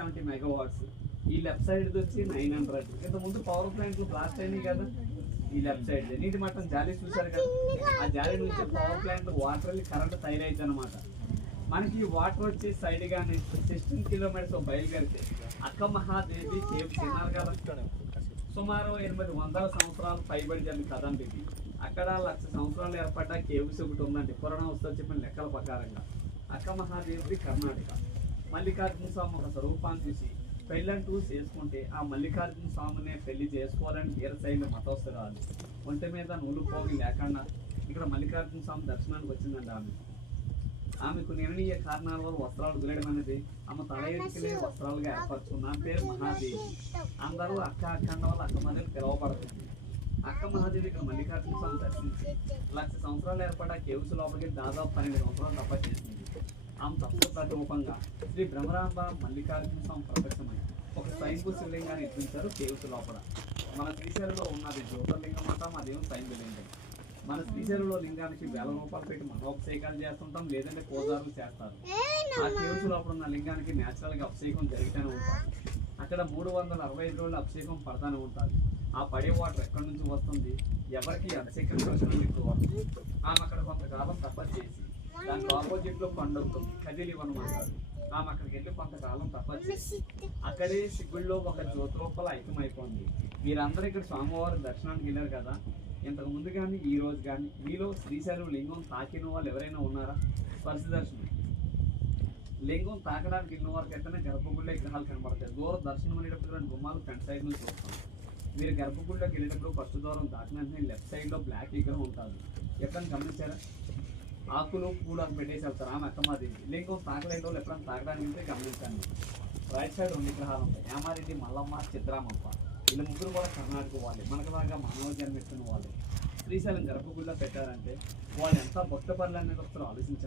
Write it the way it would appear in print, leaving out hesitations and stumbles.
370 megawatts. ఈ left side వచ్చి 900. ఇంత ముందు పవర్ ప్లాంట్లు బ్లాస్ట్ అయినాయి కదా ఈ లెఫ్ట్ సైడ్. నీటి మట్టం జాలి చూసారు కదా, ఆ జాలి నుంచి పవర్ ప్లాంట్ వాటర్ వెళ్ళి కరెంట్ తయారైతే అనమాట. మనకి వాటర్ వచ్చి సైడ్ గానే 16 కిలోమీటర్స్ బయలుదేరితే అక్క మహాదేవి కేవ్స్ తిన్నారు కదా, సుమారు 800 సంవత్సరాలు పైబడి జరిగిన కదండి ఇది. అక్కడ 1,00,000 సంవత్సరాలు ఏర్పడ్డ కేవ్స్ ఒకటి ఉందండి పురాణ వస్తుంది చెప్పిన లెక్కల ప్రకారంగా. అక్క మహాదేవి కర్ణాటక. మల్లికార్జున స్వామి ఒక స్వరూపాన్ని చూసి పెళ్ళంటూ చేసుకుంటే ఆ మల్లికార్జున స్వామినే పెళ్లి చేసుకోవాలని వీరశైలి మతోత్సరాలు ఒంటి మీద నూలు పోగి లేకుండా ఇక్కడ మల్లికార్జున స్వామి దర్శనానికి వచ్చిందండి. ఆమెకు నిర్ణీయ కారణాల వల్ల వస్త్రాలు వదిలేయడం అనేది ఆమె తల ఎత్తుకెళ్ళే వస్త్రాలుగా ఏర్పరచుకున్న పేరు మహాదేవి. అందరూ అక్క అఖండ వల్ల అక్క మహాదేవి పిలవబడుతుంది. అక్క మహాదేవి ఇక్కడ మల్లికార్జున స్వామి దర్శించి 1,00,000 సంవత్సరాలు ఏర్పడ్డ కేవ్స్ లోపలికి దాదాపు 12 సంవత్సరాలు తపస్సు చేసింది. ఆమె తప్పు ప్రతిరూపంగా శ్రీ బ్రహ్మరాంబ మల్లికార్జున స్వామి ప్రత్యక్షమై ఒక స్వయంభూ శివలింగాన్ని ఇప్పించారు కేవ్స్ లోపల. మన శ్రీశైలంలో ఉన్నది జ్యోతిర్లింగం అంటాం, అదేమో స్వయంభూ. మన శ్రీశైలంలో లింగానికి 1000 రూపాయలు పెట్టి మనోభిషేకాలు చేస్తుంటాం, లేదంటే పూజారులు చేస్తారు. ఆ కేవ్స్ లోపల ఉన్న లింగానికి న్యాచురల్ గా అభిషేకం జరుగుతూనే ఉంటారు. అక్కడ 365 రోజులు అభిషేకం పడతానే ఉంటారు. ఆ పడే వాటర్ ఎక్కడి నుంచి వస్తుంది, ఎవరికి అభిషేకం కోసం ఎక్కువ. ఆమె అక్కడ కొంతకాలం తపస్సు చేసి దానికి ఆపోజిట్ లో కొండలు కదిలి ఇవ్వనమంటారు. ఆమె అక్కడికి వెళ్ళి కొంతకాలం తపస్సు చేసి అక్కడే శివుల్లో ఒక జ్యోతిరూపాల ఐక్యమైపోయింది. మీరందరూ ఇక్కడ స్వామివారి దర్శనానికి వెళ్ళారు కదా, ఇంతకు ముందు కానీ ఈ రోజు కానీ మీలో శ్రీశైలం లింగం తాకిన వాళ్ళు ఎవరైనా ఉన్నారా? స్పర్శ దర్శనం లింగం తాకడానికి వెళ్ళిన వారికి అయితేనే గర్భగుడిలో విగ్రహాలు కనబడతాయి. దూరం దర్శనం అనేటప్పుడు 2 గుమ్మాలు ఫ్రంట్ సైడ్ నుంచి చూస్తాం. మీరు గర్భగుడిలోకి వెళ్ళేటప్పుడు ఫస్ట్ దూరం దాటిన వెంటనే లెఫ్ట్ సైడ్ లో బ్లాక్ విగ్రహం ఉంటుంది. ఎప్పుడైనా గమనించారా? ఆకులు పూలు అని పెట్టేసి వెళ్తారు. ఆమె అక్కమాదేవి. లింగం తాకలేని వాళ్ళు ఎప్పుడైనా తాకడానికి వెళ్తే గమనించండి. రైట్ సైడ్ 2 విగ్రహాలు ఉంటాయి. యామారెడ్డి, మల్లమ్మ, చిత్రామప్ప. వీళ్ళ ముగ్గురు కూడా కర్ణాటక వాళ్ళే, మనకులాగా మానవ జన్మిస్తున్న వాళ్ళే. శ్రీశైలం గర్భగుడిలో పెట్టారంటే వాళ్ళు ఎంత భక్త పనులు అనేది ఒకసారి ఆలోచించండి.